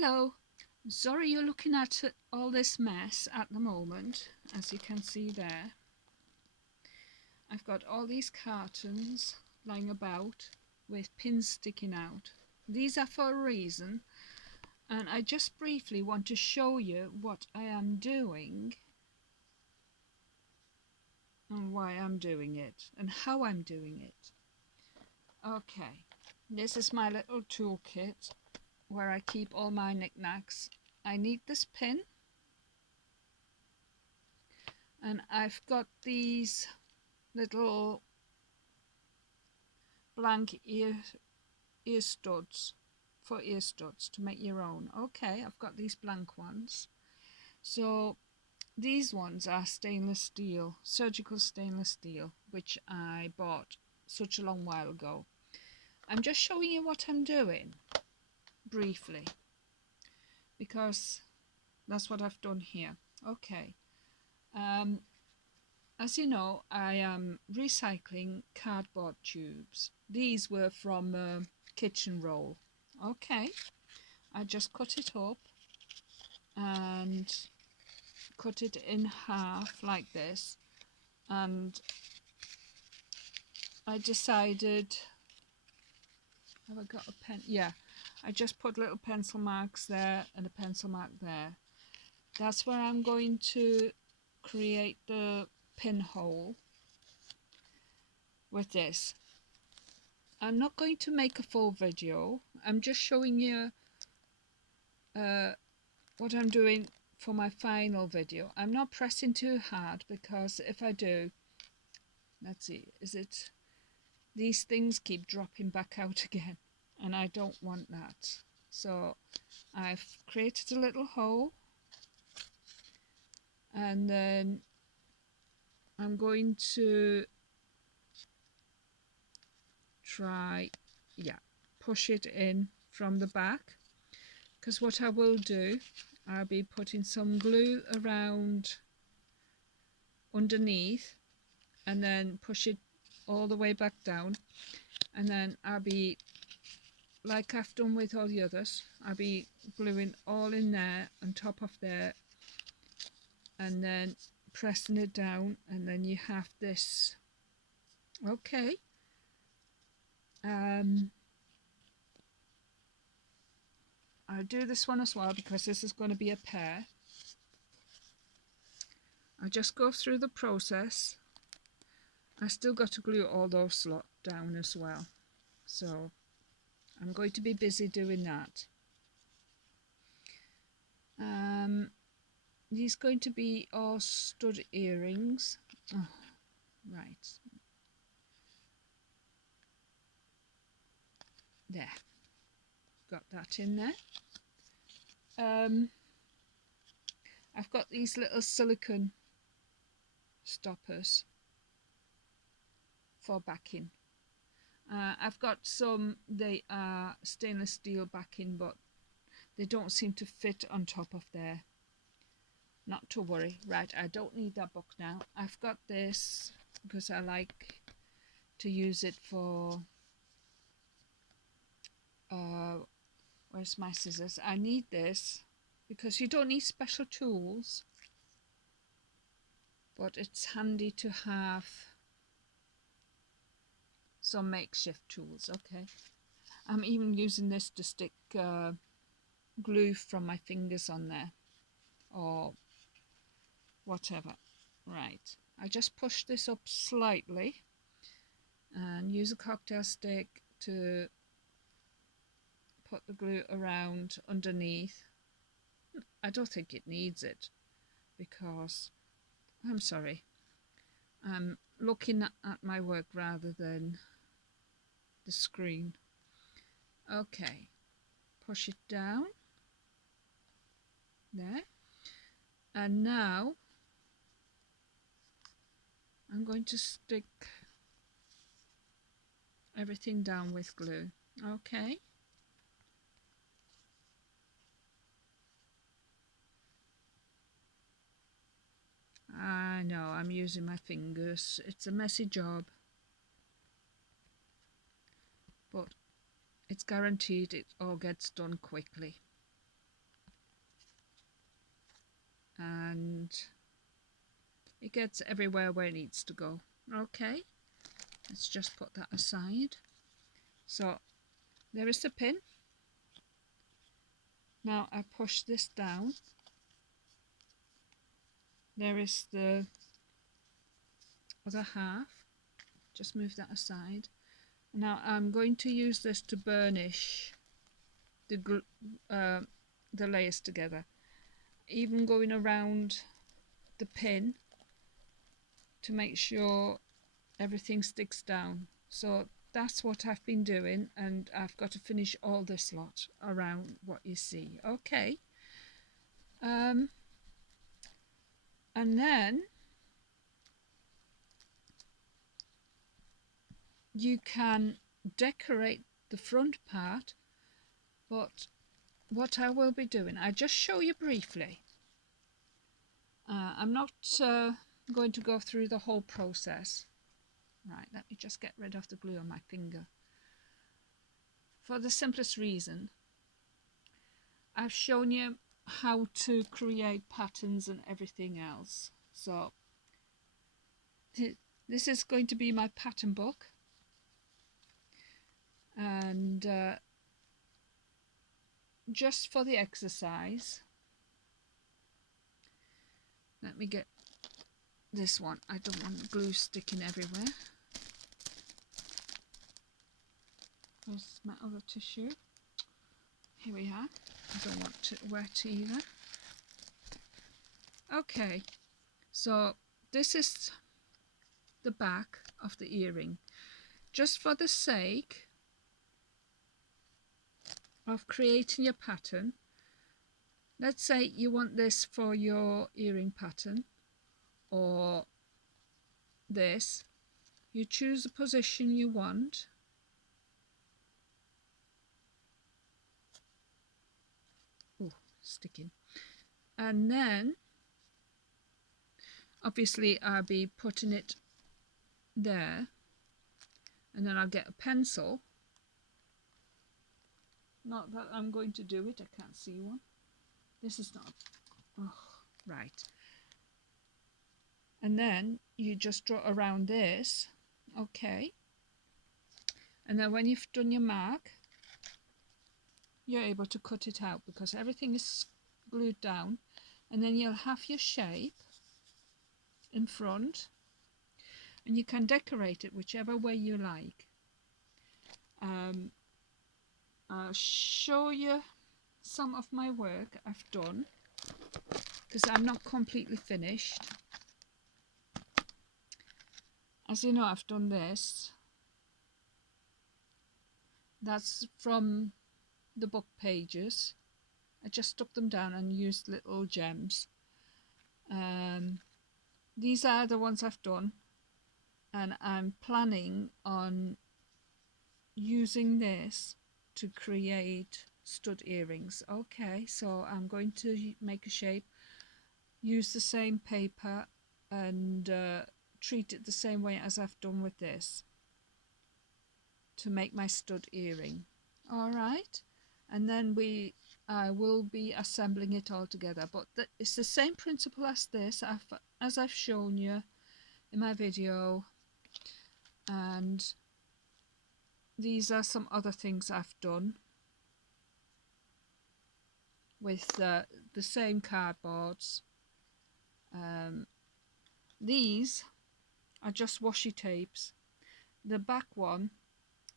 Hello, I'm sorry you're looking at all this mess at the moment. As you can see there, I've got all these cartons lying about with pins sticking out. These are for a reason, and I just briefly want to show you what I am doing and why I'm doing it and how I'm doing it. Okay, this is my little toolkit where I keep all my knickknacks. I need this pin, and I've got these little blank ear studs for ear studs to make your own. Okay, I've got these blank ones. So these ones are stainless steel, surgical stainless steel, which I bought such a long while ago. I'm just showing you what I'm doing briefly because that's what I've done here. Okay. As you know, I am recycling cardboard tubes. These were from Kitchen Roll. Okay, I just cut it up and cut it in half like this, and I decided, have I got a pen? Yeah, I just put little pencil marks there and a pencil mark there. That's where I'm going to create the pinhole with this. I'm not going to make a full video. I'm just showing you what I'm doing for my final video. I'm not pressing too hard because if I do, let's see, these things keep dropping back out again and I don't want that. So I've created a little hole, and then I'm going to try, push it in from the back, because what I will do, I'll be putting some glue around underneath and then push it all the way back down, and then I'll be, like I've done with all the others, I'll be gluing all in there on top of there and then pressing it down, and then you have this. Okay, I'll do this one as well because this is going to be a pair. I'll just go through the process. I still got to glue all those slots down as well, so I'm going to be busy doing that. These going to be all stud earrings. Oh, right. There. Got that in there. I've got these little silicone stoppers for backing. I've got some, they are stainless steel backing, but they don't seem to fit on top of there. Not to worry. Right, I don't need that book now. I've got this because I like to use it for, where's my scissors? I need this because you don't need special tools, but it's handy to have some makeshift tools. Okay, I'm even using this to stick glue from my fingers on there or whatever. Right, I just push this up slightly and use a cocktail stick to put the glue around underneath. I don't think it needs it because, I'm sorry, I'm looking at my work rather than the screen. Okay, push it down there, and now I'm going to stick everything down with glue. Okay, I know I'm using my fingers, it's a messy job, but it's guaranteed it all gets done quickly. and it gets everywhere where it needs to go. Okay, let's just put that aside. So there is the pin. Now I push this down. There is the other half. Just move that aside. Now I'm going to use this to burnish the layers together, even going around the pin to make sure everything sticks down. So that's what I've been doing, and I've got to finish all this lot around what you see. Okay, and then you can decorate the front part, but what I will be doing, I just show you briefly. I'm not going to go through the whole process. Right, let me just get rid of the glue on my finger. For the simplest reason, I've shown you how to create patterns and everything else. So this is going to be my pattern book, and just for the exercise, let me get this one. I don't want the glue sticking everywhere. Where's my other tissue? Here we are. I don't want to wet either. Okay, so this is the back of the earring. Just for the sake of creating your pattern, let's say you want this for your earring pattern, or this. You choose the position you want. Oh, sticking. And then obviously I'll be putting it there, and then I'll get a pencil. Not that I'm going to do it, I can't see one. This is not, oh, right. And then you just draw around this, okay. And then when you've done your mark, you're able to cut it out because everything is glued down. And then you'll have your shape in front, and you can decorate it whichever way you like. I'll show you some of my work I've done because I'm not completely finished. As you know, I've done this. That's from the book pages. I just stuck them down and used little gems. These are the ones I've done, and I'm planning on using this to create stud earrings. Okay, so I'm going to make a shape, use the same paper, and treat it the same way as I've done with this to make my stud earring. Alright, and then I will be assembling it all together, but it's the same principle as this, as I've shown you in my video, and these are some other things I've done with the same cardboards. These are just washi tapes. The back one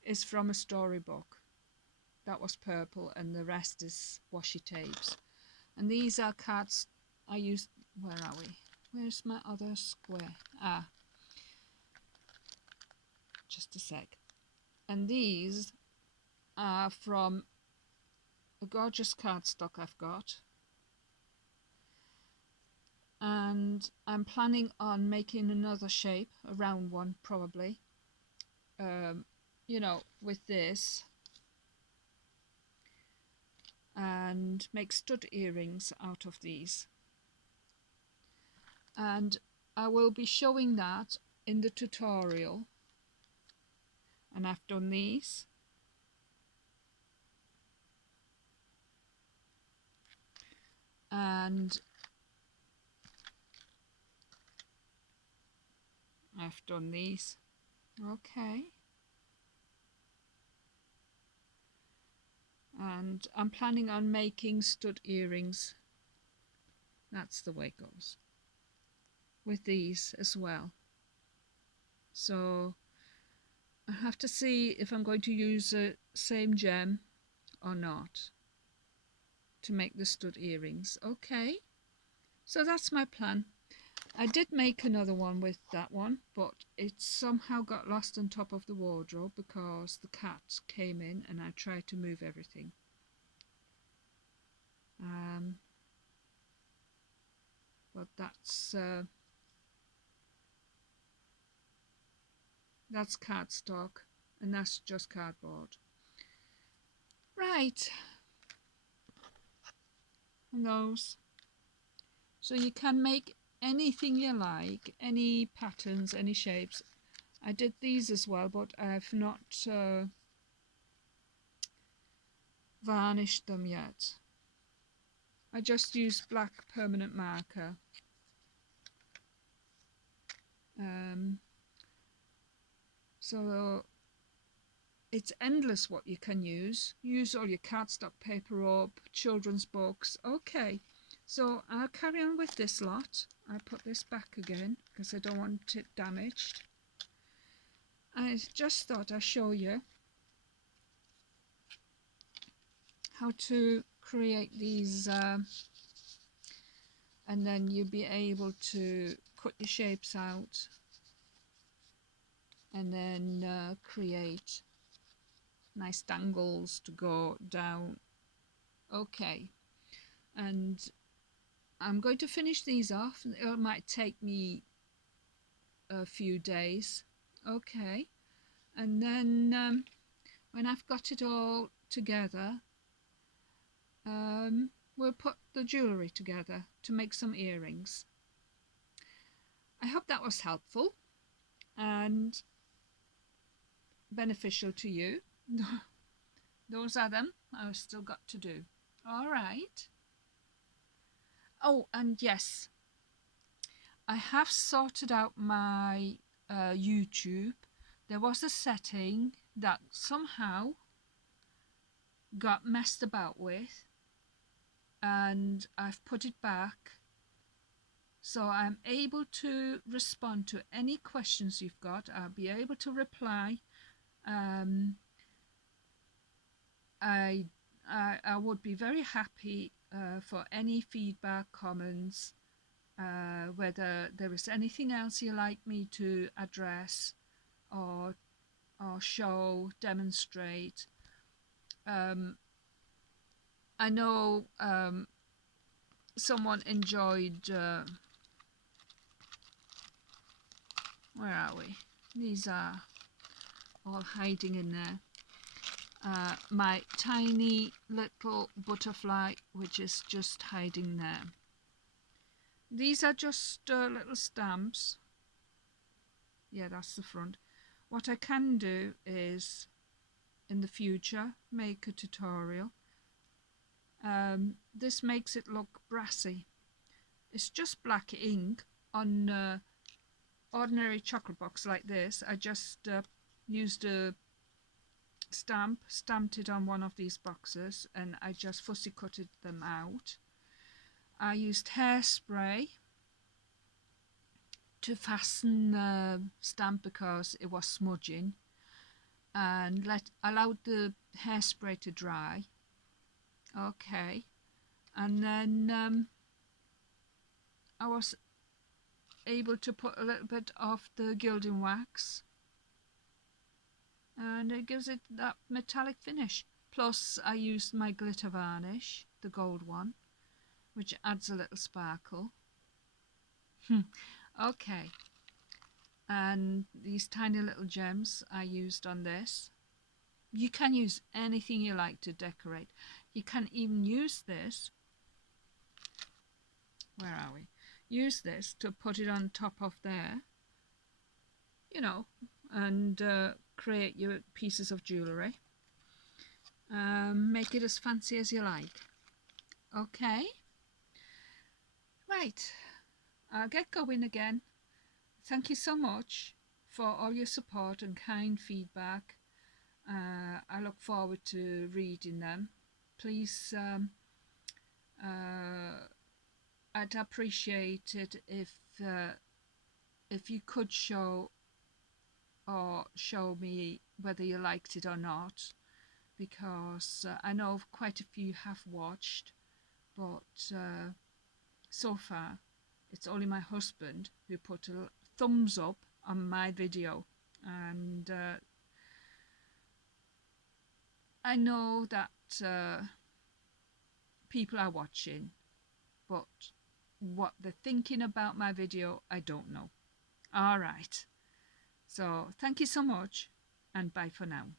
is from a storybook. That was purple, and the rest is washi tapes. And these are cards I used. Where are we? Where's my other square? Just a sec. And these are from a gorgeous cardstock I've got. And I'm planning on making another shape, a round one probably. You know, with this. And make stud earrings out of these, and I will be showing that in the tutorial. And I've done these, and I've done these. Okay. And I'm planning on making stud earrings. That's the way it goes. With these as well. So I have to see if I'm going to use the same gem or not to make the stud earrings. Okay. So that's my plan. I did make another one with that one, but it somehow got lost on top of the wardrobe because the cat came in and I tried to move everything. But that's cardstock and that's just cardboard. Right. And those. So you can make anything you like, any patterns, any shapes. I did these as well, but I've not varnished them yet. I just used black permanent marker. So it's endless what you can use. Use all your cardstock paper up, children's books. Okay, so I'll carry on with this lot. I'll put this back again because I don't want it damaged. I just thought I'd show you how to create these and then you'll be able to cut your shapes out and then create nice dangles to go down. Okay, and I'm going to finish these off. It might take me a few days. Okay, and then when I've got it all together, we'll put the jewellery together to make some earrings. I hope that was helpful and beneficial to you. Those are them I've still got to do. All right. Oh, and yes, I have sorted out my YouTube. There was a setting that somehow got messed about with and I've put it back, so I'm able to respond to any questions you've got. I'll be able to reply. I would be very happy for any feedback, comments, whether there is anything else you like me to address or show, demonstrate. I know someone enjoyed, where are we? These are all hiding in there. My tiny little butterfly, which is just hiding there. These are just little stamps. Yeah, that's the front. What I can do is, in the future, make a tutorial. This makes it look brassy. It's just black ink on ordinary chocolate box like this. I just used a stamp, stamped it on one of these boxes, and I just fussy cutted them out. I used hairspray to fasten the stamp because it was smudging, and allowed the hairspray to dry. Okay, and then I was able to put a little bit of the gilding wax, and it gives it that metallic finish. Plus I used my glitter varnish, the gold one, which adds a little sparkle. Okay, and these tiny little gems I used on this. You can use anything you like to decorate. You can even use this, where are we? Use this to put it on top of there, you know, and create your pieces of jewellery. Make it as fancy as you like. Okay, right, I'll get going again. Thank you so much. for all your support and kind feedback. I look forward to reading them. Please, I'd appreciate it if you could show me whether you liked it or not, because I know quite a few have watched, but so far it's only my husband who put a thumbs up on my video, and I know that people are watching, but what they're thinking about my video, I don't know. All right, so thank you so much, and bye for now.